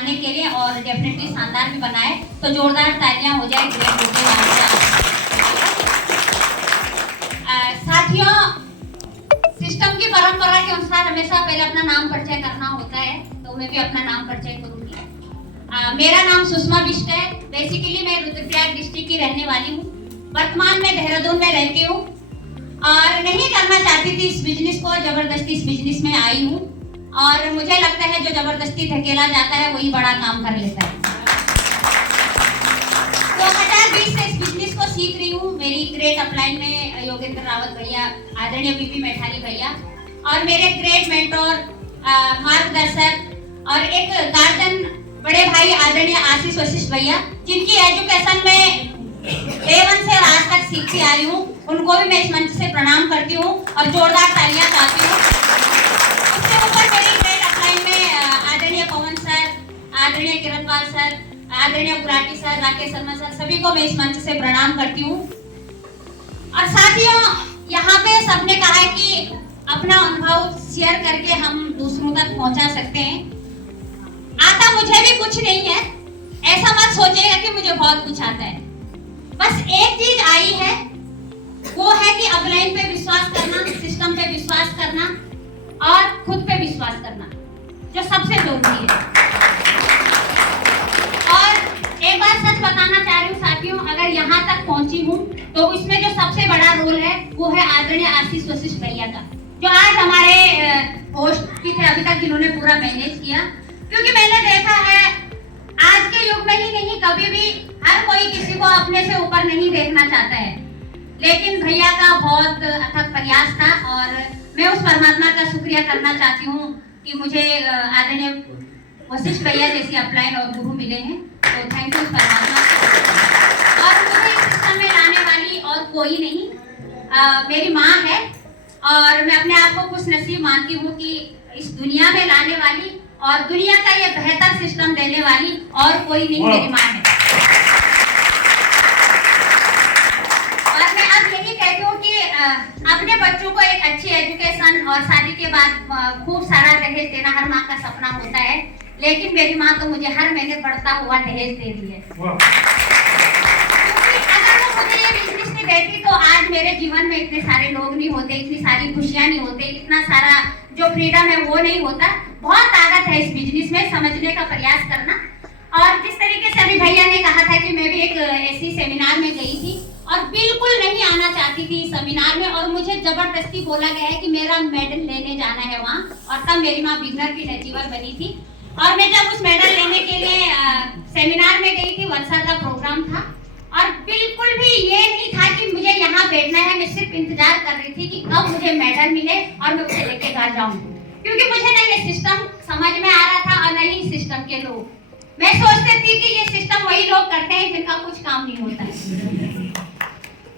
आने के लिए और डेफिनेटली शानदार भी बनाए, तो जोरदार तालियां हो जाए ग्रेट होते साथियों, सिस्टम की परंपरा के अनुसार हमेशा पहले अपना नाम परिचय करना होता है, तो मैं भी अपना नाम परिचय करूंगी। मेरा नाम सुषमा बिष्ट है। बेसिकली मैं रुद्रप्रयाग डिस्ट्रिक्ट की रहने वाली हूँ। वर्तमान में देहरादून में रहती हूँ और नहीं करना चाहती थी इस बिजनेस को, जबरदस्ती इस बिजनेस में आई हूँ और मुझे लगता है जो जबरदस्ती धकेला जाता है वही बड़ा काम कर लेता है। 2020 से इस बिजनेस को सीख रही हूँ। मेरी ग्रेट अपलाइन में योगेंद्र रावत भैया, आदरणीय बीपी मैठाली भैया और मेरे ग्रेट मेंटोर, मार्गदर्शक और एक गार्जियन बड़े भाई आदरणीय आशीष वशिष्ठ भैया, जिनकी एजुकेशन में A1 से आज तक सीखती आ रही हूँ, उनको भी मैं इस मंच से प्रणाम करती हूँ और जोरदार तालियां चाहती हूँ। उससे ऊपर मेरी ग्रेट अपलाइन में आदरणीय पवन सर, आदरणीय किरणपाल सर, आदरणीय गुलाटी सर, राकेश शर्मा सर, सभी को मैं इस मंच से प्रणाम करती हूँ। और साथियों, यहाँ पे सबने कहा है कि अपना अनुभव शेयर करके हम दूसरों तक पहुँचा सकते हैं। आता मुझे भी कुछ नहीं है, ऐसा मत सोचिएगा कि मुझे बहुत कुछ आता है। बस एक चीज आई है, वो है कि अपलाइन पे विश्वास करना, सिस्टम पे विश्वास करना और खुद पे विश्वास करना, जो सबसे जरूरी है। और एक बात सच बताना चाह रही हूँ साथियों, अगर यहाँ तक पहुंची हूँ तो इसमें जो सबसे बड़ा रोल है वो है आदरणीय आशीष वशिष्ठ भैया का, जो आज हमारे होस्ट भी थे अभी तक, जिन्होंने पूरा मैनेज किया। क्योंकि मैंने देखा है आज के युग में ही नहीं, कभी भी हर कोई किसी को अपने से ऊपर नहीं देखना चाहता है, लेकिन भैया का बहुत अथक प्रयास था और मैं उस परमात्मा का शुक्रिया करना चाहती हूँ कि मुझे आदरणीय वशिष्ठ भैया जैसी अपलाइन और गुरु मिले हैं, तो थैंक यू परमात्मा। और मुझे इस सिस्टम में लाने वाली और कोई नहीं, मेरी माँ है और मैं अपने आप को खुश नसीब मानती हूँ कि इस दुनिया में लाने वाली और दुनिया का ये बेहतर सिस्टम देने वाली और कोई नहीं, मेरी माँ है। और मैं अब यही कहती हूँ कि अपने बच्चों को एक अच्छी एजुकेशन और शादी के बाद खूब सारा दहेज देना हर माँ का सपना होता है, लेकिन मेरी माँ तो मुझे हर महीने बढ़ता हुआ दहेज दे रही है। क्योंकि अगर वो मुझे ये बिजनेस नहीं देती तो आज मेरे जीवन में इतने सारे लोग नहीं होते, इतनी सारी खुशियाँ नहीं होते, इतना सारा जो फ्रीडम है वो नहीं होता। बहुत ताकत है इस बिजनेस में, समझने का प्रयास करना। और जिस तरीके से अभी भैया ने कहा था कि मैं भी एक ऐसी सेमिनार में गई थी और बिल्कुल नहीं आना चाहती थी इस सेमिनार में, और मुझे जबरदस्ती बोला गया है कि मेरा मेडल लेने जाना है वहाँ, और तब मेरी माँ बिगनर की अचीवर बनी थी। और मैं जब उस मेडल लेने के लिए सेमिनार में गई थी, वर्षा का प्रोग्राम था और बिल्कुल भी ये नहीं था कि मुझे यहाँ बैठना है, मैं सिर्फ इंतजार कर रही थी कि कब मुझे मेडल मिले और मैं उसे लेके घर जाऊँ, क्योंकि मुझे ना ये सिस्टम समझ में आ रहा था और न ही सिस्टम के लोग। मैं सोचती थी कि ये सिस्टम वही लोग करते हैं जिनका कुछ काम नहीं होता है।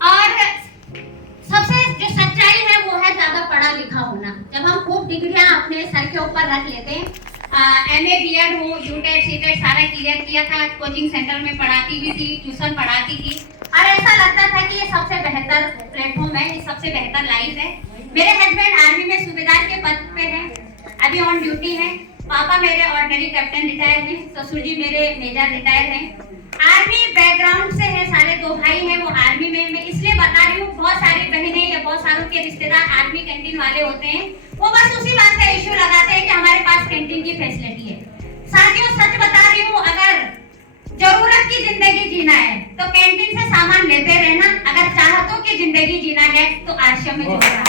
और सबसे जो सच्चाई है वो है ज्यादा पढ़ा लिखा होना। जब हम खूब डिग्रियां अपने सर के ऊपर रख लेते हैं, MA BEd हो, UTET CTET सारा क्लियर किया था, कोचिंग सेंटर में पढ़ाती भी थी, ट्यूशन पढ़ाती थी, और ऐसा लगता था कि ये सबसे बेहतर प्लेटफॉर्म है, ये सबसे बेहतर लाइफ है। मेरे हस्बैंड आर्मी में सूबेदार के पद पे हैं, अभी ऑन ड्यूटी है। पापा मेरे ऑर्डिनरी कैप्टन रिटायर हैं, ससुर जी मेरे मेजर रिटायर हैं। आर्मी बैकग्राउंड से है, सारे दो भाई हैं वो आर्मी में। मैं इसलिए बता रही हूँ, बहुत सारी बहनें या बहुत सारों के रिश्तेदार आर्मी कैंटीन वाले होते हैं, वो बस उसी बात का इश्यू लगाते हैं कि हमारे पास कैंटीन की फैसिलिटी है। साथियों, सच बता रही हूँ, अगर जरूरत की जिंदगी जीना है तो कैंटीन से सामान लेते रहना, अगर चाहतों की जिंदगी जीना है तो आश्रम में जुड़ना,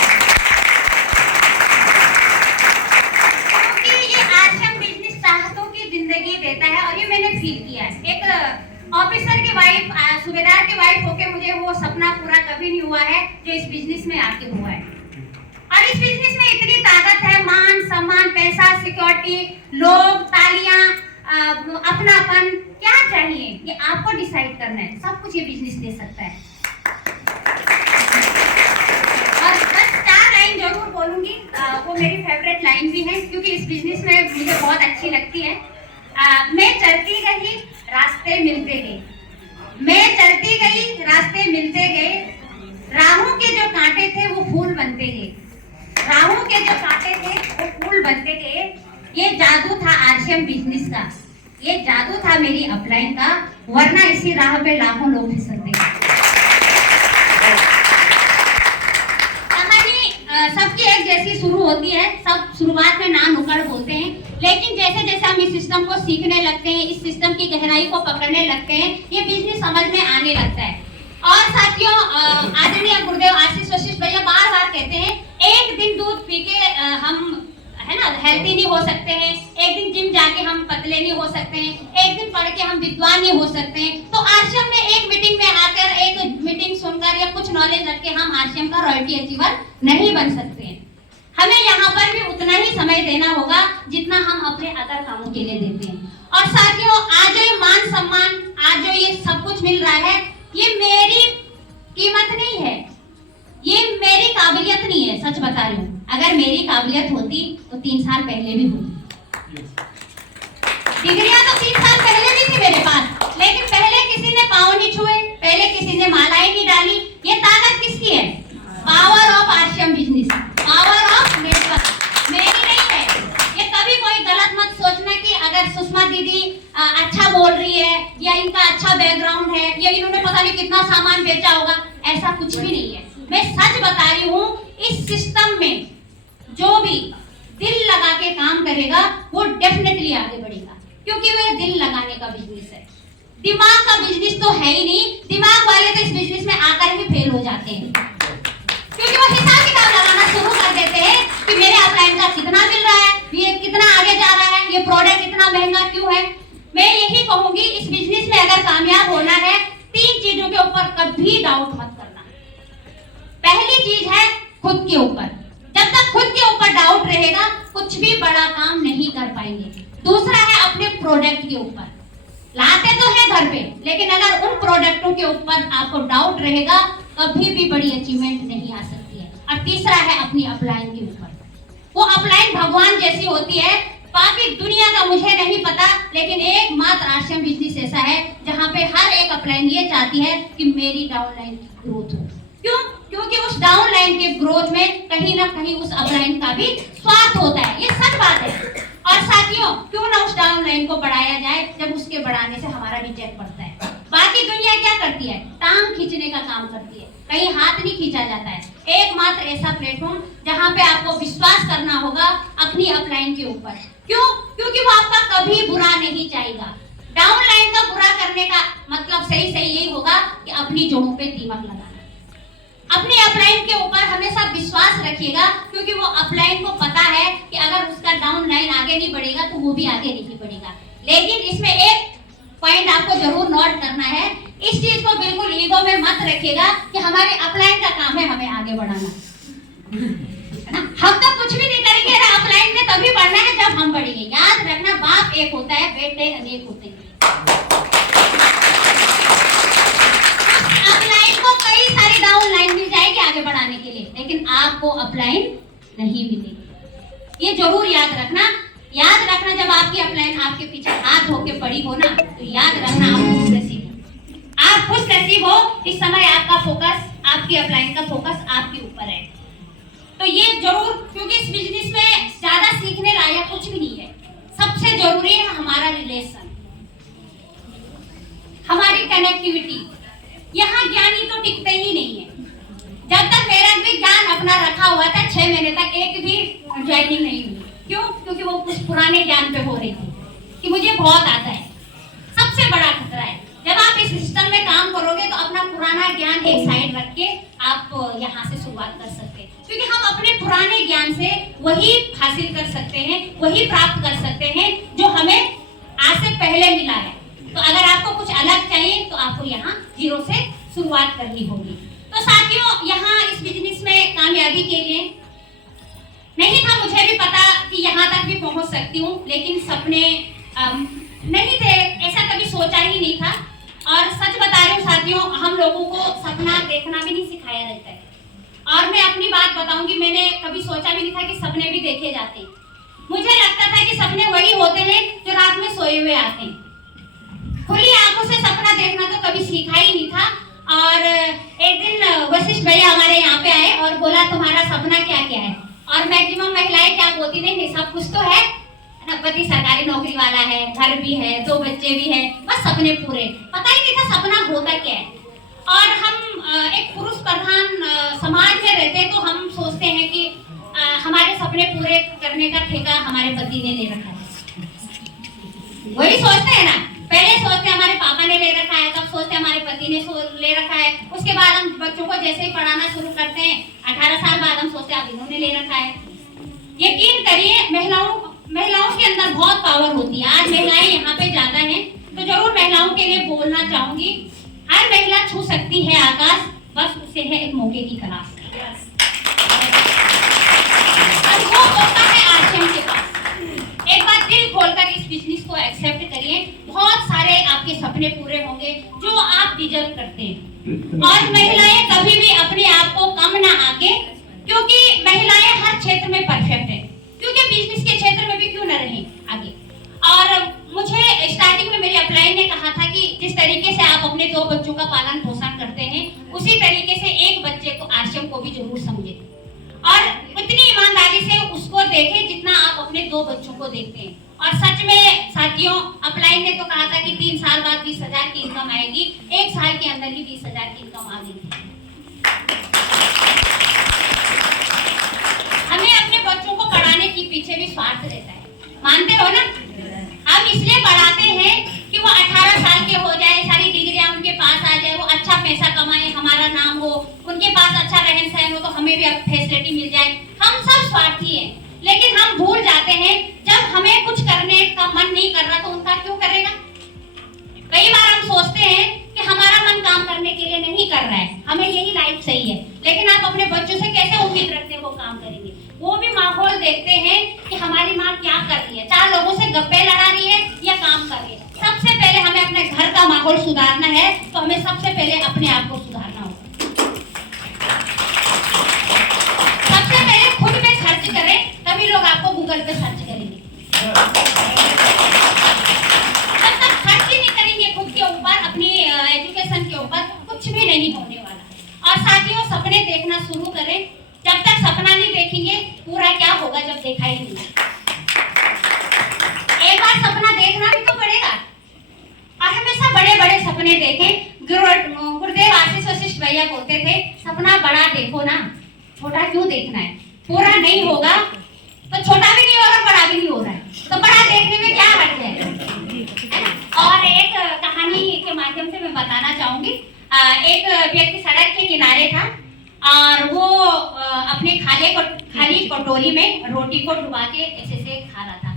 क्योंकि ये आश्रम बिजनेस चाहतों की जिंदगी देता है। और ये मैंने फील किया है। एक ऑफिसर की वाइफ, सूबेदार की वाइफ होके मुझे वो सपना पूरा कभी नहीं हुआ है जो इस बिजनेस में आके हुआ है। और इस बिजनेस में इतनी ताकत है, मान सम्मान, पैसा, सिक्योरिटी, लोग, तालियां, अपनापन, क्या चाहिए ये आपको डिसाइड करना है। सब कुछ ये बिजनेस दे सकता है। और बस 4 लाइन जरूर बोलूंगी, वो मेरी फेवरेट लाइन भी है, क्योंकि इस बिजनेस में मुझे बहुत अच्छी लगती है। मैं चलती गई, रास्ते मिलते गए, मैं चलती गई, रास्ते मिलते गए, राहों के जो कांटे थे वो फूल बनते गए, राहों के जो कांटे थे वो फूल बनते गए। ये जादू था आरसीएम बिजनेस का, ये जादू था मेरी अपलाइन का, वरना इसी राह पे लाखों लोग फिसलते। कहानी सबकी एक जैसी शुरू होती है, सब शुरुआत में ना नुक्कड़ बोलते हैं, लेकिन जैसे जैसे हम इस सिस्टम को सीखने लगते हैं, इस सिस्टम की गहराई को पकड़ने लगते हैं, ये बिजनेस समझ में आने लगता है। और साथियों, आदरणीय गुरुदेव आशीष वशिष्ठ भैया बार बार कहते हैं, एक दिन दूध पी के हम है ना हेल्दी नहीं हो सकते हैं, एक दिन जिम जाके हम पतले नहीं हो सकते हैं, एक दिन पढ़ के हम विद्वान नहीं हो सकते हैं। तो आश्रम में एक मीटिंग में आकर, एक मीटिंग सुनकर या कुछ नॉलेज रख के हम आश्रम का रॉयल्टी अचीवर नहीं बन सकते हैं। हमें यहाँ पर भी उतना ही समय देना होगा जितना हम अपने अदर कामों के लिए देते हैं। और साथियों, आज जो ये मान सम्मान, आज जो ये सब कुछ मिल रहा है, ये मेरी कीमत नहीं है, ये मेरी काबिलियत नहीं है। सच बता रही हूँ, अगर मेरी काबिलियत होती तो 3 साल पहले भी होती। डिग्रियां तो 3 साल पहले भी थी मेरे पास, लेकिन पहले किसी ने पाँव नहीं छुए, पहले किसी ने मालाएं नहीं डाली। ये ताकत किसकी है? पावर ऑफ आश्रम बिजनेस, पावर ऑफ नेटवर्क, मेरी नहीं है। ये कभी कोई गलत मत सोचना कि अगर सुषमा दीदी अच्छा बोल रही है या इनका अच्छा बैकग्राउंड है या इन्होंने पता नहीं कितना सामान बेचा होगा, ऐसा कुछ भी नहीं है। मैं सच बता रही हूँ, इस सिस्टम में जो भी दिल लगा के काम करेगा वो डेफिनेटली आगे बढ़ेगा, क्योंकि वो दिल लगाने का बिजनेस है। दिमाग का बिजनेस तो है ही नहीं। दिमाग वाले तो इस बिजनेस में आकर ही फेल हो जाते हैं, क्योंकि वो हिसाब किताब लगाना शुरू कर देते हैं कि मेरे अपलाइन का कितना मिल रहा है, ये कितना आगे जा रहा है, ये प्रोडक्ट इतना महंगा क्यों है। मैं यही कहूंगी, इस बिजनेस में अगर कामयाब होना है, 3 चीजों के ऊपर कभी डाउट मत करना। पहली चीज है खुद के ऊपर। जब तक खुद के ऊपर डाउट रहेगा, कुछ भी बड़ा काम नहीं कर पाएंगे। दूसरा है अपने प्रोडक्ट के ऊपर। लाते तो है घर पे, लेकिन अगर उन प्रोडक्टों के ऊपर आपको डाउट रहेगा, कभी भी बड़ी अचीवमेंट नहीं आ सकती है। और तीसरा है अपनी अपलाइन के ऊपर। वो अपलाइन भगवान जैसी होती है, बाकी दुनिया का मुझे नहीं पता, लेकिन एकमात्र आश्रम बिजनेस ऐसा है जहाँ पे हर एक अपलाइन ये चाहती है कि मेरी डाउनलाइन की ग्रोथ हो। क्यों? क्योंकि उस डाउनलाइन के ग्रोथ में कहीं ना कहीं उस अपलाइन का भी स्वार्थ होता है, ये सच बात है। और साथियों, क्यों ना उस डाउनलाइन को बढ़ाया जाए, जब उसके बढ़ाने से हमारा भी चेक पड़ता है। बाकी दुनिया क्या करती है? टांग खींचने का काम करती है, कहीं हाथ नहीं खींचा जाता है। एकमात्र ऐसा प्लेटफॉर्म जहाँ पे आपको विश्वास करना होगा अपनी अपलाइन के ऊपर। क्यों? क्योंकि वो आपका कभी बुरा नहीं चाहेगा। डाउनलाइन का बुरा करने का मतलब सही यही होगा कि अपनी जोड़ों पे दीमक लगाना। अपनी अपलाइन के ऊपर हमेशा विश्वास रखिएगा, क्योंकि वो अपलाइन को पता है कि अगर उसका डाउनलाइन आगे नहीं बढ़ेगा तो वो भी आगे नहीं बढ़ेगा। लेकिन इसमें एक पॉइंट आपको जरूर नोट करना है, इस चीज को बिल्कुल ईगो में मत रखिएगा कि हमारे अपलाइन का काम है हमें आगे बढ़ाना, है ना। हम तो कुछ भी नहीं करेंगे, अपलाइन में तभी बढ़ना है जब हम बढ़ेंगे। याद रखना, बाप एक होता है, बेटे अनेक होते हैं। अपलाइन को कई सारी डाउनलाइन मिल जाएगी आगे बढ़ाने के लिए, लेकिन आपको अपलाइन नहीं मिलेगी। ये जरूर याद रखना। याद रखना, जब आपकी अपलाइन आपके पीछे हाथ होके पड़ी हो ना, तो याद रखना आप खुशनसीब हो। आप खुशनसीब हो, इस समय आपका फोकस, आपकी अपलाइन का फोकस आपके ऊपर है। तो ये जरूर, क्योंकि इस बिजनेस में ज्यादा सीखने लायक कुछ भी नहीं है। सबसे जरूरी है हमारा रिलेशन, हमारी कनेक्टिविटी। यहाँ ज्ञानी तो टिकते ही नहीं है। जब तक मेरा भी ज्ञान अपना रखा हुआ था, 6 महीने तक एक भी ज्वाइनिंग नहीं हुई। क्यों? क्योंकि वो उस पुराने ज्ञान पे हो रही थी कि मुझे बहुत आता है। सबसे बड़ा खतरा है जब आप इस सिस्टम में काम करोगे तो अपना पुराना ज्ञान एक साइड रख के आप यहाँ से शुरुआत कर सकते हैं, क्योंकि हम अपने पुराने ज्ञान से वही हासिल कर सकते हैं, वही प्राप्त कर सकते हैं जो हमें आज से पहले मिला है। तो अगर आपको कुछ अलग चाहिए तो आपको यहाँ 0 से शुरुआत करनी होगी। तो साथियों, यहाँ इस बिजनेस में कामयाबी के लिए नहीं था मुझे भी पता कि यहाँ तक भी पहुँच सकती हूँ, लेकिन सपने नहीं थे, ऐसा कभी सोचा ही नहीं था। और सच बता रही हूँ साथियों, हम लोगों को सपना देखना भी नहीं सिखाया रहता है। और मैं अपनी बात बताऊंगी, मैंने कभी सोचा भी नहीं था कि सपने भी देखे जाते हैं। मुझे लगता था कि सपने वही होते हैं जो रात में सोए हुए आते हैं। खुली आंखों से सपना देखना तो कभी सीखा ही नहीं था। और एक दिन वशिष्ठ भैया हमारे यहाँ पे आए और बोला तुम्हारा सपना क्या क्या है। और मैक्सिमम महिलाएं क्या बोलती, नहीं सब कुछ तो है ना, पति सरकारी नौकरी वाला है, घर भी है, 2 बच्चे भी हैं, बस सपने पूरे, पता ही नहीं था सपना होता क्या है। और हम एक पुरुष प्रधान समाज में रहते हैं, तो हम सोचते हैं कि हमारे सपने पूरे करने का ठेका हमारे पति ने ले रखा है। वही सोचते हैं ना, पहले सोचते हैं हमारे पापा ने ले रखा है, तब सोचते हैं हमारे पति ने ले रखा है। उसके बाद हम बच्चों को जैसे ही पढ़ाना शुरू करते हैं, 18 साल बाद हम सोचते हैं अब इन्होंने ले रखा है। यकीन करिए महिलाओं के अंदर बहुत पावर होती है। आज महिलाएं यहाँ पे ज्यादा हैं, तो जरूर महिलाओं के लिए बोलना चाहूंगी। हर महिला छू सकती है आकाश, बस उसे है एक मौके की तलाश। और वो मौका है आश्रम के पास। एक बार दिल खोलकर इस बिजनेस को एक्सेप्ट करिए, बहुत सारे आपके सपने पूरे होंगे जो आप डिजर्व करते हैं। और महिलाएं कभी भी अपने आप को कम ना आके, क्योंकि महिलाएं हर क्षेत्र में परफेक्ट है, क्योंकि बिजनेस के क्षेत्र में भी क्यों न रहे आगे। और मुझे स्टार्टिंग में मेरी अपलाइन ने कहा था कि जिस तरीके से आप अपने 2 बच्चों का पालन पोषण करते हैं, उसी तरीके से एक बच्चे को आश्रम को भी जरूर समझे और उतनी ईमानदारी से उसको देखें जितना आप अपने 2 बच्चों को देखते हैं। और सच में साथियों, अपलाइन ने तो कहा था कि 3 साल बाद 20,000 की इनकम आएगी, 1 साल के अंदर ही 20,000 की इनकम आ गई। हमें अपने बच्चों को पढ़ाने के पीछे भी स्वार्थ रहता है, मानते हो ना? हम इसलिए पढ़ाते हैं कि वो 18 साल के हो जाए, सारी डिग्रियां उनके पास आ जाए, वो अच्छा पैसा कमाए, हमारा नाम हो, उनके पास अच्छा रहन सहन हो, तो हमें भी अब फैसिलिटी मिल जाए। हम सब स्वार्थी हैं, लेकिन हम भूल जाते हैं जब हमें कुछ करने का मन नहीं कर रहा तो उनका क्यों करेगा। कई बार हम सोचते हैं कि हमारा मन काम करने के लिए नहीं कर रहा है, हमें यही लाइफ सही है, लेकिन आप अपने बच्चों से कैसे उम्मीद रखते हैं वो काम करेंगे? वो भी माहौल देखते हैं कि हमारी माँ क्या कर रही है, 4 लोगों से गप्पे लड़ा रही है या काम कर रही है। सबसे पहले हमें अपने घर का माहौल सुधारना है, तो हमें सबसे पहले अपने आप को सुधारना होगा। सबसे पहले खुद में खर्च करें, तभी लोग आपको गूगल पे सर्च करेंगे। जब तक खर्च ही नहीं करेंगे खुद के ऊपर, अपनी एजुकेशन के ऊपर, कुछ भी नहीं होने वाला। और साथियों, सपने देखना शुरू करें। जब तक सपना नहीं देखेंगे, पूरा क्या होगा जब देखा ही नहीं। एक बार सपना देखना भी तो पड़ेगा, और हमेशा बड़े बड़े सपने देखें। गुरुदेव आशीष वशिष्ठ भैया बोलते थे, सपना बड़ा देखो ना, छोटा क्यों देखना है? पूरा नहीं होगा तो छोटा भी नहीं हो रहा, बड़ा भी नहीं हो रहा है, तो बड़ा देखने में क्या हर्ज है? और एक कहानी के माध्यम से मैं बताना चाहूंगी। एक व्यक्ति सड़क के किनारे था और वो अपने खाली कटोरी में रोटी को डुबा के ऐसे से खा रहा था।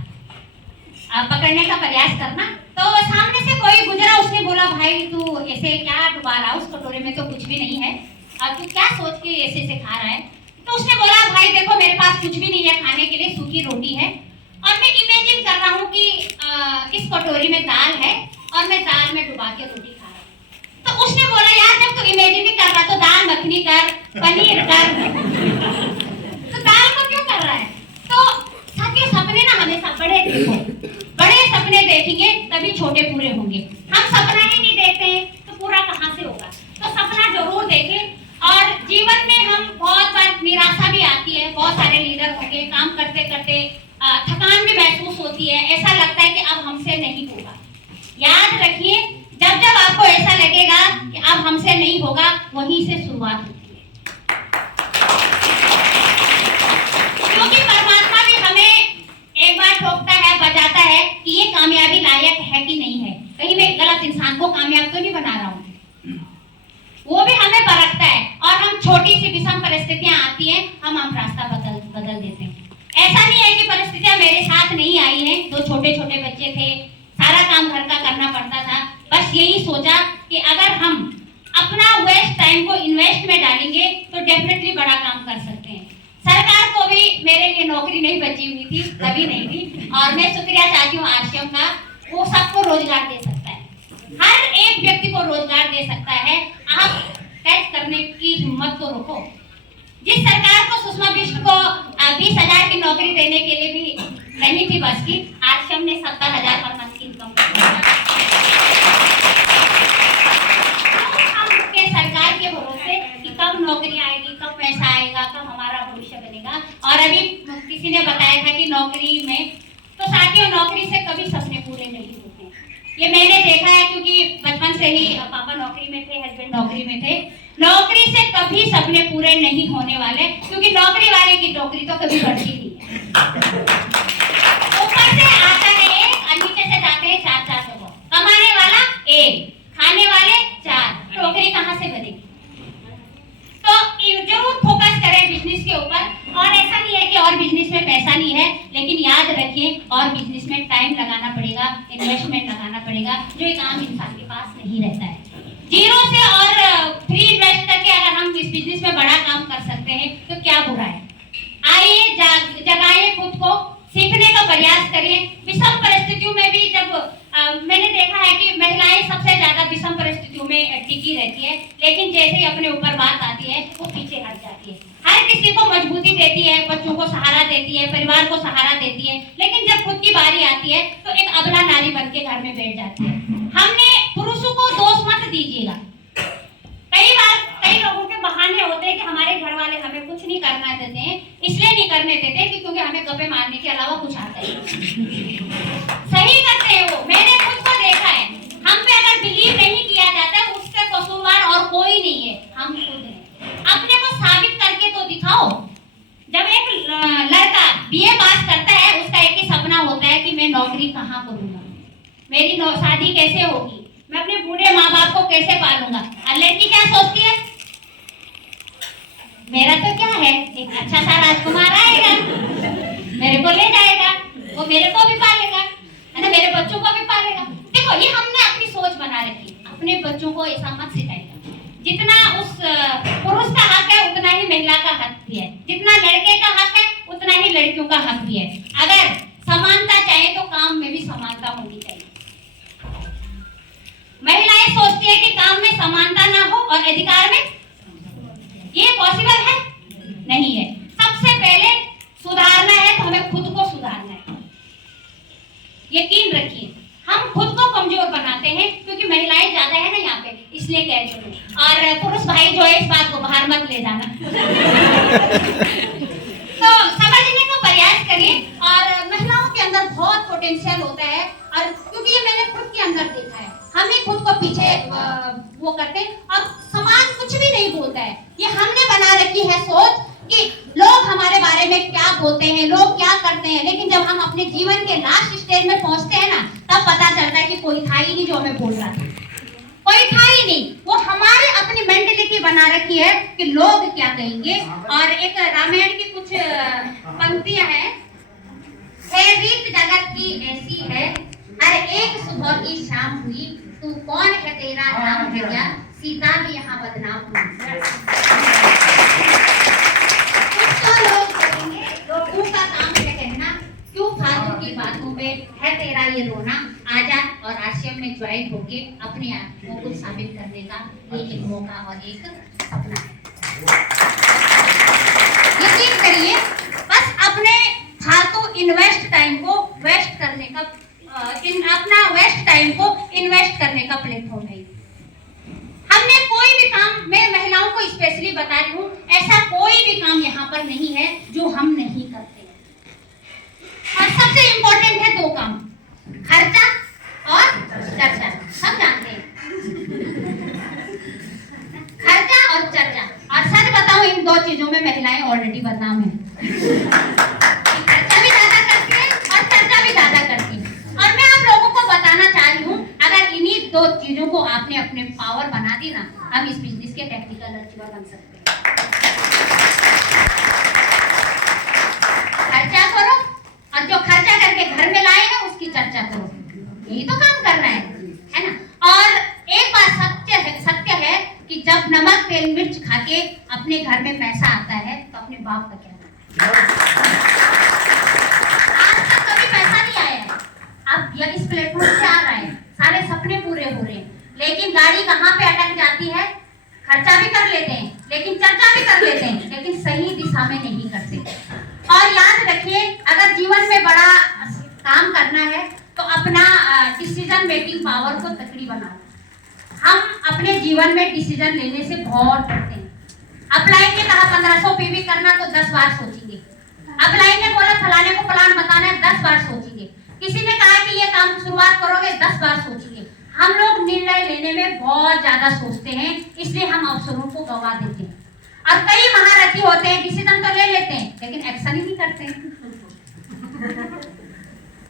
पकड़ने का प्रयास करना, तो सामने से कोई गुजरा, उसने बोला, भाई तू ऐसे क्या डुबा रहा, उस कटोरे में तो कुछ भी नहीं है, तू क्या सोच के ऐसे से खा रहा है? तो उसने बोला, भाई देखो मेरे पास कुछ भी नहीं है खाने के लिए, सूखी रोटी है, और मैं इमेजिन कर रहा हूँ कि इस कटोरी में दाल है और मैं दाल में डुबा के रोटी खा रहा हूँ। तो उसने बोला, यार जब तू इमेजिन कर रहा तो दाल मखनी कर, पनीर कर, तो दाल को क्यों कर रहा है? तो साथियों, सपने ना हमेशा बड़े देखो, बड़े सपने देखेंगे तभी छोटे पूरे होंगे। हम सपना ही नहीं देखते हैं तो पूरा कहाँ से होगा? तो सपना जरूर देखें। और जीवन में हम बहुत बार निराशा भी आती है, बहुत सारे लीडर होंगे, काम करते करते थकान भी महसूस होती है, ऐसा लगता है कि अब हमसे नहीं होगा। याद रखिए, जब जब आपको ऐसा लगेगा कि अब हमसे नहीं होगा, वहीं से शुरुआत होती है, क्योंकि परमात्मा भी हमें एक बार ठोकता है, बचाता है कि ये कामयाबी लायक है कि नहीं है, कहीं मैं गलत इंसान को कामयाब तो नहीं बना रहा हूँ। वो भी हमें परखता है, और हम छोटी सी विषम परिस्थितियां आती हैं, हम रास्ता बदल देते हैं। ऐसा नहीं है कि परिस्थितियां मेरे साथ नहीं आई हैं, 2 छोटे छोटे बच्चे थे, सारा काम घर का करना पड़ता था, बस यही सोचा कि अगर हम अपना वेस्ट टाइम को इन्वेस्ट में डालेंगे तो डेफिनेटली बड़ा काम कर सकते हैं। सरकार को भी मेरे लिए नौकरी नहीं बची हुई थी, कभी नहीं थी, और मैं शुक्रिया चाहती हूँ आश्रम का, वो सबको रोजगार दे सकता है, हर एक व्यक्ति को रोजगार दे सकता है। आप टैक्स करने की हिम्मत तो रखो। जिस सरकार को सुषमा बिष्ट को 20,000 की नौकरी देने के लिए भी नहीं थी बस की, आश्रम ने 70,000 पर मंथ की इनकम सरकार के भरोसे कि कब नौकरी आएगी, कब पैसा आएगा, कब हमारा भविष्य बनेगा। और अभी किसी ने बताया था कि नौकरी में, तो साथियों ये मैंने देखा है, क्योंकि बचपन से ही पापा नौकरी में थे, हस्बैंड नौकरी में थे। नौकरी से कभी सपने पूरे नहीं होने वाले, क्योंकि नौकरी वाले की नौकरी तो कभी बढ़ती नहीं है। ऊपर से आता है एक और नीचे से जाते हैं 4-4 लोग। कमाने वाला एक, खाने वाले 4, नौकरी कहाँ से बनेगी? तो जरूर फोकस करें बिजनेस के ऊपर। और ऐसा नहीं है कि और बिजनेस में पैसा नहीं है, लेकिन याद रखिए और बिजनेस में टाइम लगाना पड़ेगा, इन्वेस्टमेंट लगाना पड़ेगा, जो एक आम इंसान के पास नहीं रहता है। जीरो से और फ्री इन्वेस्ट करके अगर हम इस बिजनेस में बड़ा काम कर सकते हैं तो क्या बुरा है। आइए जगाइए खुद को, सीखने का प्रयास करिए। विषम परिस्थितियों में भी जब मैंने देखा है कि महिलाएं सबसे ज्यादा विषम परिस्थितियों में टिकी रहती है, लेकिन जैसे ही अपने ऊपर बात आती है वो पीछे हट जाती है। हर किसी को मजबूती देती है, बच्चों को सहारा देती है, परिवार को सहारा देती है, लेकिन जब खुद की बारी आती है तो एक अबला नारी बन के घर में बैठ जाती है। हमने पुरुषों को दोष मत दीजिएगा। कई बार कई लोगों के बहाने होते हैं कि हमारे घर वाले हमें कुछ नहीं करना देते हैं, इसलिए नहीं करने देते कि क्योंकि हमें गप्पे मारने के अलावा कुछ आता है। सही करते हैं वो, मैंने खुद को देखा है। हम पे अगर बिलीव नहीं किया जाता है, उसके कसूरवार और कोई नहीं है, हम खुद हैं। अपने को साबित करके तो दिखाओ। जब एक लड़का बीए पास करता है, उसका एक ही सपना होता है कि मैं नौकरी कहाँ करूंगा, मेरी शादी कैसे होगी, मैं अपने बूढ़े माँ बाप को कैसे पालूंगा। और लड़की क्या सोचती है, मेरा तो क्या है, एक अच्छा सा राजकुमार आएगा, मेरे को ले जाएगा, वो मेरे को भी पालेगा, है ना, मेरे बच्चों को भी पालेगा। देखो ये हमने अपनी सोच बना रखी। अपने बच्चों को ऐसा मत सिखाइएगा। जितना उस पुरुष का हक है उतना ही महिला का हक भी है, जितना लड़के का हक है उतना ही लड़कियों का हक भी है। अगर समानता चाहे तो काम में भी समानता होनी चाहिए। महिलाएं सोचती है कि काम में समानता ना हो और अधिकार में, ये पॉसिबल है नहीं है। सबसे पहले सुधारना है तो हमें खुद को सुधारना है। यकीन रखिए हम खुद को कमजोर बनाते हैं, क्योंकि महिलाएं ज्यादा है ना यहाँ पे, इसलिए कह रही हूँ। और पुरुष भाई जो है इस बात को बाहर मत ले जाना। तो समझने का प्रयास करिए। और महिलाओं के अंदर बहुत पोटेंशियल होता है, और क्योंकि ये मैंने खुद के अंदर देखा है। हम ही खुद को पीछे वो करते हैं और समाज कुछ भी नहीं बोलता है। ये हमने बना रखी है सोच कि लोग हमारे बारे में क्या बोलते हैं, लोग क्या करते हैं, लेकिन जब हम अपने जीवन के लास्ट स्टेज में पहुंचते हैं ना, तब पता चलता है कि कोई था ही नहीं जो हमें बोल रहा था, कोई था ही नहीं। वो हमारे अपनी मेंटलिटी बना रखी है कि लोग क्या कहेंगे। और एक रामायण की कुछ पंक्तियां हैं, रीत जगत की ऐसी है, हर एक सुबह की शाम हुई, तू कौन है तेरा नाम है क्या, सीता भी यहाँ बदनाम हुई। तो लोग कहेंगे, लोगों का काम है कहना, क्यों फालतू की बातों पे है तेरा ये रोना, आजा और आश्रम में ज्वाइन होके अपने आप को कुछ साबित करने का ये एक मौका और एक सपना है। यकीन करिए, बस अपने फालतू इन्वेस्ट टाइम को वेस्ट करने का अपना वेस्ट टाइम को इन्वेस्ट करने का प्लेटफॉर्म है। हमने कोई भी काम, मैं महिलाओं को स्पेशली बता रही हूँ, ऐसा कोई भी काम यहाँ पर नहीं है जो हम नहीं करते। और सबसे इम्पोर्टेंट है 2 काम, खर्चा और चर्चा। सब जानते हैं खर्चा और चर्चा। और सच बताऊं, इन 2 चीजों में महिलाएं ऑलरेडी बदनाम है। खर्चा भी ज्यादा करती है और चर्चा भी ज्यादा करती है। और मैं आप लोगों को बताना चाह रही हूँ, अगर इन्हीं 2 चीजों को आपने अपने पावर बना दी ना, हम इस बिजनेस के टेक्निकल अचीवर बन सकते हैं। खर्चा करो और जो खर्चा करके घर में लाएगा उसकी चर्चा करो, यही तो काम करना है ना। और एक बात सत्य है कि जब नमक तेल मिर्च खा के अपने घर में पैसा आता है तो अपने बाप का क्या आज तक कभी पैसा नहीं आया है। अब यह इस प्लेटफॉर्म से आ रहा है, सारे सपने पूरे हो रहे हैं, लेकिन गाड़ी कहाँ पे अटक जाती है। खर्चा भी कर लेते हैं, लेकिन चर्चा भी कर लेते हैं, लेकिन सही दिशा में नहीं करते। और याद रखिए, अगर जीवन में बड़ा काम करना है तो अपना डिसीजन मेकिंग पावर को तकड़ी बनाओ। हम अपने जीवन में डिसीजन लेने से बहुत डरते हैं। अपलाइन ने कहा 1500 पीवी करना तो 10 बार सोचेंगे। अपलाइन ने बोला फलाने को प्लान बताना है, 10 बार सोचेंगे। किसी ने कहा कि ये काम शुरुआत करोगे 10 बार सोचिए। हम लोग निर्णय लेने में बहुत ज्यादा सोचते हैं, इसलिए हम अवसरों को गवा देते हैं। और कई महारथी होते हैं, डिसीजन तो ले लेते हैं लेकिन एक्शन ही नहीं करते हैं।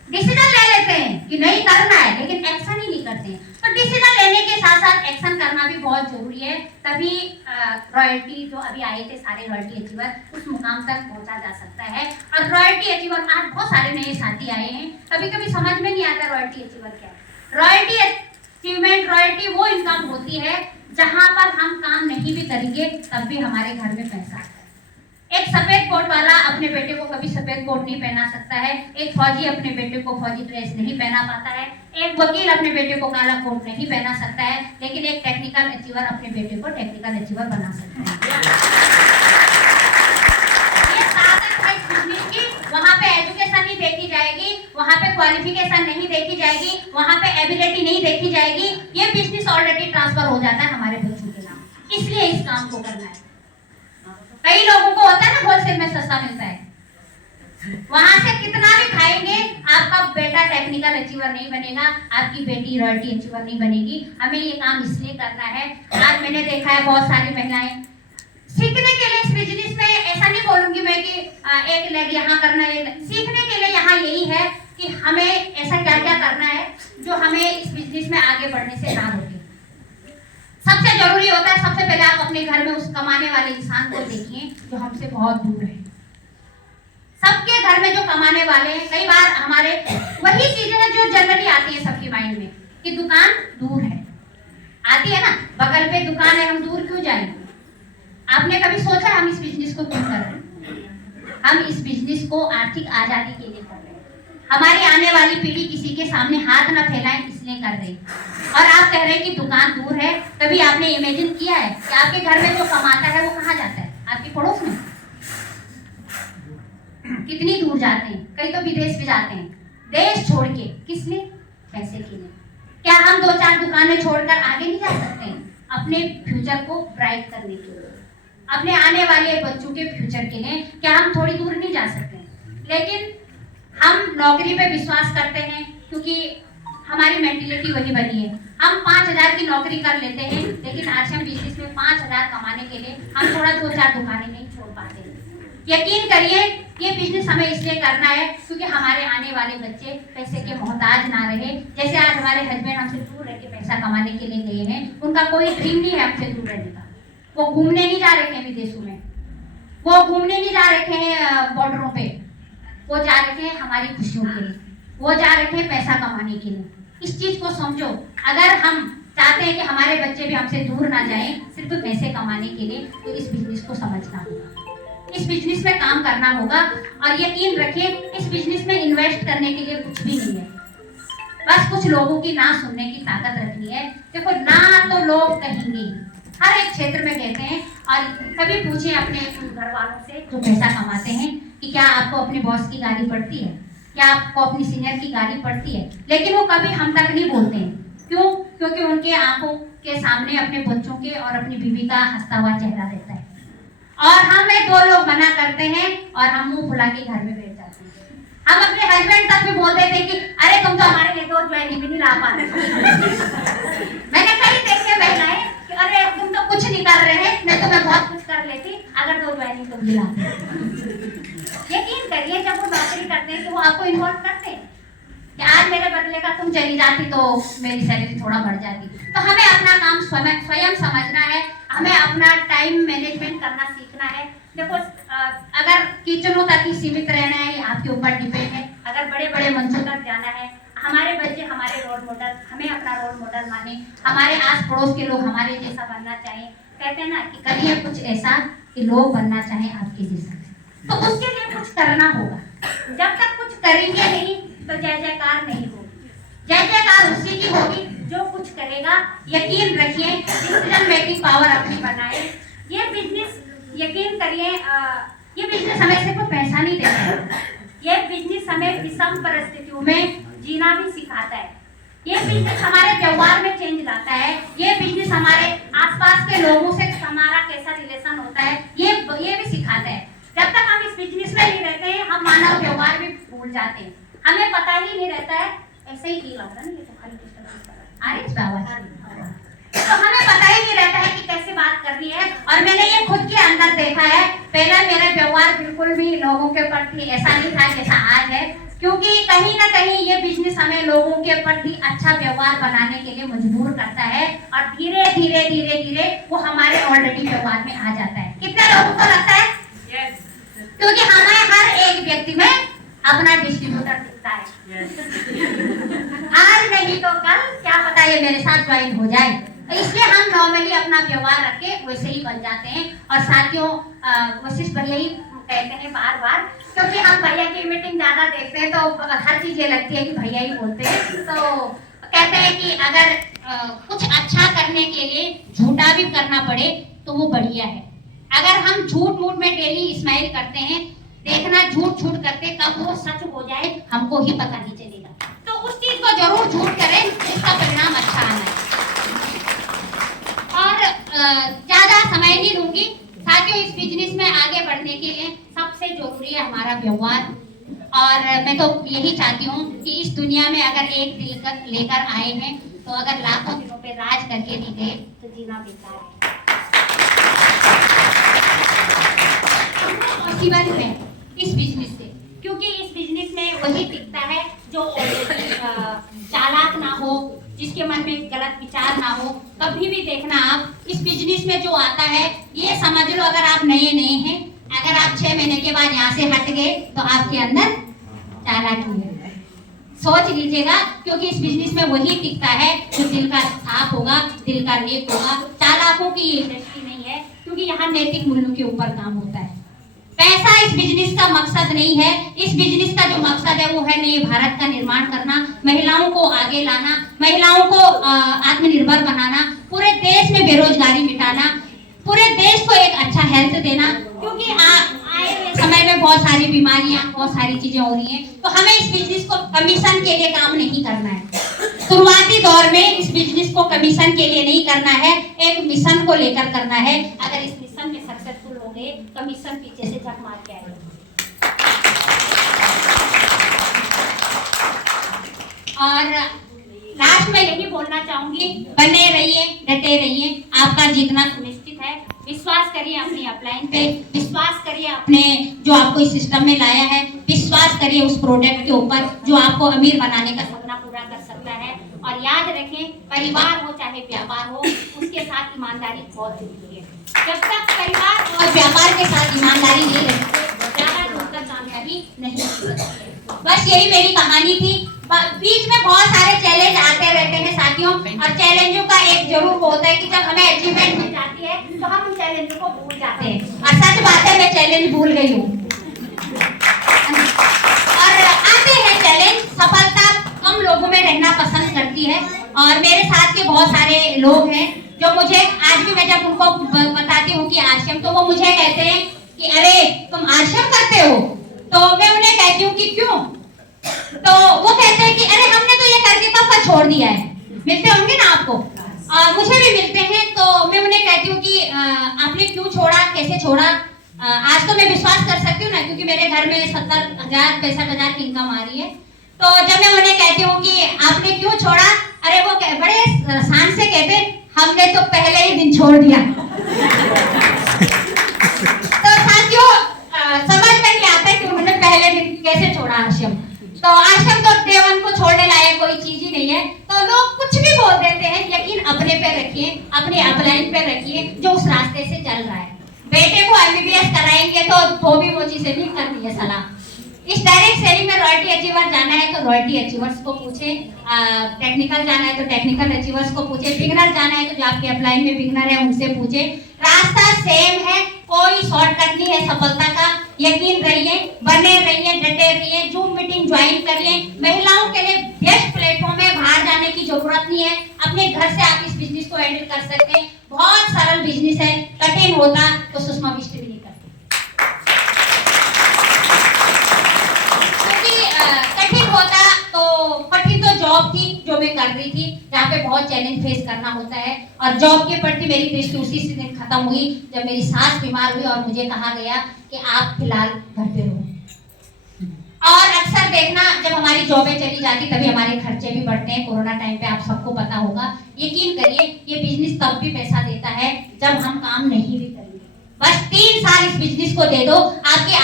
डिसीजन ले लेते हैं कि नहीं करना है लेकिन एक्शन ही नहीं करते हैं। तो डिसीजन लेने के साथ साथ एक्शन करना भी बहुत जरूरी है, तभी रॉयल्टी जो अभी आए थे सारे रॉयल्टी अचीवर उस मुकाम तक पहुंचा जा सकता है। और रॉयल्टी अचीवर आज बहुत सारे नए साथी आए हैं, कभी कभी समझ में नहीं आता रॉयल्टी अचीवर क्या है। रॉयल्टी अचीवमेंट, रॉयल्टी वो इनकम होती है जहां पर हम काम नहीं भी करेंगे तब भी हमारे घर में पैसा आता है। एक सफेद कोट वाला अपने बेटे को कभी सफेद कोट नहीं पहना सकता है, एक फौजी अपने बेटे को फौजी ड्रेस नहीं पहना पाता है, एक वकील अपने बेटे को काला कोट नहीं पहना सकता है, लेकिन एक टेक्निकल अचीवर अपने बेटे को टेक्निकल अचीवर बना सकता है। ये ताकत है इस बिजनेस की। वहाँ पे एजुकेशन नहीं देखी जाएगी, वहाँ पे क्वालिफिकेशन नहीं देखी जाएगी, वहाँ पे एबिलिटी नहीं देखी जाएगी। ये बिजनेस ऑलरेडी ट्रांसफर हो जाता है हमारे बच्चों के नाम, इसलिए इस काम को करना है। कई लोगों को होता है ना होलसेल में सस्ता मिलता है, वहां से कितना भी खाएंगे आपका बेटा टेक्निकल अचीवर नहीं बनेगा, आपकी बेटी रॉयल्टी अचीवर नहीं बनेगी। हमें ये काम इसलिए करना है। आज मैंने देखा है बहुत सारी महिलाएं सीखने के लिए इस बिजनेस में, ऐसा नहीं बोलूंगी मैं कि एक लेग यहाँ करना है, सीखने के लिए यहाँ यही है कि हमें ऐसा क्या क्या करना है जो हमें इस बिजनेस में आगे बढ़ने से ना रोके। सबसे जरूरी होता है, सबसे पहले आप अपने घर में उस कमाने वाले इंसान को देखिए जो हमसे बहुत दूर है। सबके घर में जो कमाने वाले हैं, कई बार हमारे वही चीजें हैं जो जनरली आती है सबके माइंड में कि दुकान दूर है, आती है ना, बगल पे दुकान है, हम दूर क्यों जाएंगे। आपने कभी सोचा हम इस बिजनेस को क्यों कर रहे हैं? हम इस बिजनेस को आर्थिक आजादी के लिए कर रहे हैं, हमारी आने वाली पीढ़ी किसी के सामने हाथ न फैलाएं इसलिए कर रहे हैं। और आप कह रहे हैं कि दुकान दूर है, कभी आपने इमेजिन किया है कि आपके घर में जो कमाता है वो कहाँ जाता है? आपके पड़ोस में। कितनी दूर जाते हैं, कई तो विदेश भी जाते हैं, देश छोड़ के। किस लिए? पैसे के लिए। क्या हम 2-4 दुकानें छोड़कर आगे नहीं जा सकते हैं अपने फ्यूचर को ब्राइट करने के लिए, अपने आने वाले बच्चों के फ्यूचर के लिए? क्या हम थोड़ी दूर नहीं जा सकते? लेकिन हम नौकरी पे विश्वास करते हैं क्योंकि हमारी मेंटेलिटी वही बनी है। हम 5,000 की नौकरी कर लेते हैं, लेकिन आज हम बिजनेस में 5,000 कमाने के लिए हम थोड़ा 2-4 दुकानें नहीं छोड़ पाते। यकीन करिए ये बिजनेस हमें इसलिए करना है क्योंकि हमारे आने वाले बच्चे पैसे के मोहताज ना रहे। जैसे आज हमारे हस्बैंड हमसे दूर रह के पैसा कमाने के लिए गए हैं, उनका कोई ड्रीम नहीं है हमसे दूर रहने का। वो घूमने नहीं जा रहे हैं विदेशों में, वो घूमने नहीं जा रहे हैं बॉर्डरों पे, वो जा रहे हैं हमारी खुशियों के लिए, वो जा रहे हैं पैसा कमाने के लिए। इस चीज को समझो। अगर हम चाहते हैं कि हमारे बच्चे भी हमसे दूर ना जाएं सिर्फ पैसे कमाने के लिए, तो इस बिजनेस को समझना होगा, इस बिजनेस में काम करना होगा। और यकीन रखिए इस बिजनेस में इन्वेस्ट करने के लिए कुछ भी नहीं है, बस कुछ लोगों की ना सुनने की ताकत रखनी है। देखो ना तो लोग कहेंगे, हर एक क्षेत्र में कहते हैं। और कभी पूछे अपने घर वालों से जो पैसा कमाते हैं कि क्या आपको अपने बॉस की गाली पड़ती है, क्या आपको अपनी सीनियर की गाली पड़ती है, लेकिन वो कभी हम तक नहीं बोलते हैं। क्यों? क्योंकि उनके आंखों के सामने अपने बच्चों के और अपनी बीवी का हंसता हुआ चेहरा रहता है। और हमें 2 लोग मना करते हैं और हम मुंह फुला के घर में बैठ जाते हैं। हम अपने हस्बैंड तक भी बोल देते हैं कि अरे तुम तो हमारे लिए तो ज्वेलरी भी नहीं ला पा रहे। मैंने कहीं देखे महिलाएं कि अरे तुम तो कुछ नहीं कर रहे हैं, मैं तो मैं बहुत कुछ कर लेती अगर 2 ज्वेलरी तुम दिलाते। यकीन करिए जब वो नौकरी करते हैं तो वो आपको इन्वॉल्व करते हैं कि आज मेरे बदले का तुम चली जाती तो मेरी सैलरी थोड़ा बढ़ जाती। तो हमें अपना काम स्वयं समझना है, हमें अपना टाइम मैनेजमेंट करना सीखना है। देखो अगर किचनों तक ही सीमित रहना है ये आपके ऊपर डिपेंड है। अगर बड़े बड़े मंचों तक जाना है, हमारे बच्चे हमारे रोल मॉडल, हमें अपना रोल मॉडल माने, हमारे आस पड़ोस के लोग हमारे जैसा बनना चाहें। कहते हैं ना कि करिए कुछ ऐसा कि लोग बनना चाहें आपके जैसा, तो उसके लिए कुछ करना होगा। जब तक कुछ करेंगे नहीं तो जय जयकार नहीं होगी। जय जयकार उसी की होगी जो कुछ करेगा। यकीन रखिए डिसीजन मेकिंग पावर अपनी बनाए। ये बिजनेस यकीन करिए ये बिजनेस हमें सिर्फ पैसा नहीं देता है, ये बिजनेस हमें विषम परिस्थितियों में जीना भी सिखाता है। ये बिजनेस हमारे व्यवहार में चेंज लाता है। ये बिजनेस हमारे आसपास के लोगों से हमारा कैसा रिलेशन होता है ये भी सिखाता है। जब तक हम इस बिजनेस में नहीं रहते हैं हम मानव व्यवहार भी भूल जाते हैं, हमें पता ही नहीं रहता है, ऐसे ही फील आता है ना, ये तो खाली तो हमें पता ही नहीं रहता है कि कैसे बात करनी है। और मैंने ये खुद के अंदर देखा है, पहले मेरा व्यवहार बिल्कुल भी लोगों के प्रति ऐसा नहीं था जैसा आज है, क्योंकि कहीं ना कहीं ये बिजनेस हमें लोगों के प्रति अच्छा व्यवहार बनाने के लिए मजबूर करता है, और धीरे धीरे धीरे धीरे वो हमारे ऑलरेडी व्यवहार में आ जाता है। कितने लोगों को लगता है? yes. क्योंकि हमें हर एक व्यक्ति में अपना डिस्ट्रीब्यूटर दिखता है। आज नहीं तो कल क्या पता ये मेरे साथ ज्वाइन हो जाए, इसलिए हम नॉर्मली अपना व्यवहार रख के वैसे ही बन जाते हैं। और साथियों, वशिष्ठ भैया ही कहते हैं बार बार, क्योंकि हम भैया की मीटिंग ज्यादा देखते हैं तो हर चीज ये लगती है कि भैया ही बोलते हैं। तो कहते हैं कि अगर कुछ अच्छा करने के लिए झूठा भी करना पड़े तो वो बढ़िया है। अगर हम झूठ मूठ में डेली स्माइल करते हैं, देखना झूठ झूठ करते, कब वो सच हो जाए हमको ही पता नहीं चलेगा। तो उस चीज को जरूर झूठ करें, इसका परिणाम अच्छा आना है। और ज्यादा समय नहीं दूंगी साथियों, इस बिजनेस में आगे बढ़ने के लिए सबसे जरूरी है हमारा व्यवहार। और मैं तो यही चाहती हूँ कि इस दुनिया में अगर एक दिल लेकर आए हैं तो अगर लाखों दिनों पे राज करके नहीं गए तो जीना बेकार है। पॉसिबल है इस बिजनेस से, क्योंकि इस बिजनेस में वही टिकता है जो ऑलरेडी चालाक ना हो, जिसके मन में गलत विचार ना हो। कभी भी देखना आप इस बिजनेस में जो आता है, ये समझ लो अगर आप नए हैं, अगर आप 6 महीने के बाद यहाँ से हट गए तो आपके अंदर चालाकी है। सोच लीजिएगा, क्योंकि इस बिजनेस में वही टिकता है जो दिल का साफ होगा, दिल का नेक होगा। चालाकों की इंडस्ट्री नहीं है, क्योंकि यहाँ नैतिक मूल्यों के ऊपर काम होता है। पैसा इस बिजनेस का मकसद नहीं है। इस बिजनेस का जो मकसद है वो है नए भारत का निर्माण करना, महिलाओं को आगे लाना, महिलाओं को आत्मनिर्भर बनाना, पूरे देश में बेरोजगारी मिटाना, पूरे देश को एक अच्छा हेल्थ देना। क्योंकि आए हुए समय में बहुत सारी बीमारियां, बहुत सारी चीजें हो रही हैं, तो हमें इस बिजनेस को कमीशन के लिए काम नहीं करना है। शुरुआती दौर में इस बिजनेस को कमीशन के लिए नहीं करना है, एक मिशन को लेकर करना है। अगर इस मिशन में सक्सेसफुल हो गए, कमीशन पीछे से झक मार के आएगा। और लास्ट में यही बोलना चाहूंगी, बने रहिए, डटे रहिए, आपका जीतना सुनिश्चित है। विश्वास करिए अपनी अपलाइन पे, विश्वास करिए अपने जो आपको इस सिस्टम में लाया है, विश्वास करिए उस प्रोडक्ट के ऊपर जो आपको अमीर बनाने का सपना पूरा कर सकता है। और याद रखें, परिवार हो चाहे व्यापार हो, उसके साथ ईमानदारी बहुत जरूरी है। जब तक परिवार और व्यापार के साथ ईमानदारी नहीं रहती, ज्यादा दूर तक कामयाबी नहीं होती। बस यही मेरी कहानी थी। बीच में बहुत सारे चैलेंज आते रहते हैं साथियों, और चैलेंजों का एक जरूर होता है कि जब हमें अचीवमेंट मिल जाती है तो हम उन चैलेंजों को भूल जाते हैं। और सच बात है, मैं चैलेंज भूल गई हूँ। और आते हैं चैलेंज, सफलता कम लोगों में रहना पसंद करती है। और मेरे साथ के बहुत सारे लोग हैं जो मुझे आज भी, मैं जब उनको बताती हूँ कि आश्रम, तो वो मुझे कहते हैं कि अरे तुम आश्रम करते हो, तो मैं उन्हें कहती हूँ कि क्यों, तो वो कहते हैं कि अरे हमने तो ये करके कब का छोड़ दिया है। मिलते होंगे ना आपको, मुझे भी मिलते हैं। तो मैं उन्हें कहती हूँ कि आपने क्यों छोड़ा, कैसे छोड़ा। आज तो मैं विश्वास कर सकती हूँ ना, क्योंकि मेरे घर में 70,000 65,000 की इनकम आ रही है। तो जब मैं उन्हें कहती हूँ कि आपने क्यों छोड़ा, अरे वो बड़े शान से कहते, हमने तो पहले ही दिन छोड़ दिया। तो साथियों, समझ में नहीं आता कि उन्होंने पहले दिन कैसे छोड़ा आश्रम। तो आश्रम तो देवन को छोड़ने लायक कोई चीज ही नहीं है। तो लोग कुछ भी बोल देते हैं, यकीन अपने पे रखिए, अपने अपलाइन पे रखिए जो उस रास्ते से चल रहा है। बेटे को MBBS कराएंगे तो भी वो चीजें नहीं करनी है सलाह। इस डायरेक्ट सेलिंग में रॉयल्टी अचीवर जाना है तो रॉयल्टी अचीवर्स को पूछे, टेक्निकल जाना है तो टेक्निकल अचीवर्स को पूछे, बिगनर जाना है तो जो आपके अपलाइन में बिगनर है उनसे पूछे। रास्ता सेम है, कोई शॉर्टकट नहीं है सफलता का। यकीन रहिए, बने रहिए, डटे रहिए, जूम मीटिंग ज्वाइन करिए। महिलाओं के लिए बेस्ट प्लेटफॉर्म है, बाहर जाने की जरूरत नहीं है। अपने घर से आप इस बिजनेस को हैंडल कर सकते हैं। बहुत सरल बिजनेस है, कठिन होता तो सुषमा विष्ट भी नहीं करती। कठिन होता तो कठिन तो जॉब थी जो मैं कर रही थी, जहाँ पे बहुत चैलेंज फेस करना होता है। और जॉब के प्रति मेरी दृष्टि उसी से दिन खत्म हुई जब मेरी सास बीमार हुई और मुझे कहा गया कि आप फिलहाल घर पे रहो। और अक्सर देखना जब हमारी जॉबें चली जाती तभी हमारे खर्चे भी बढ़ते हैं। कोरोना टाइम पे आप सबको पता होगा। यकीन करिए ये बिजनेस तब भी पैसा देता है जब हम काम नहीं भी करेंगे। बस 3 साल इस बिजनेस को दे दो, आपके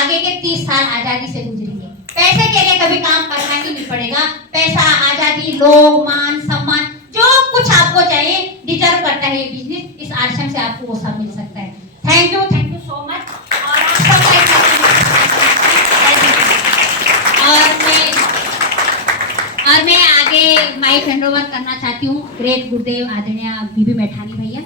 आगे के 30 साल आजादी से गुजरेंगे। पैसे के लिए कभी काम करना ही नहीं पड़ेगा। पैसा, आजादी, लोग, मान, सम्मान, जो कुछ आपको चाहिए डिजर्व करता है ये बिजनेस। इस आश्रम से आपको वो सब मिल सकता है। Thank you so much. और आप सबका और मैं आगे माइक हैंड ओवर करना चाहती हूँ ग्रेट गुरुदेव आदरणीय बीबी मैठानी भैया।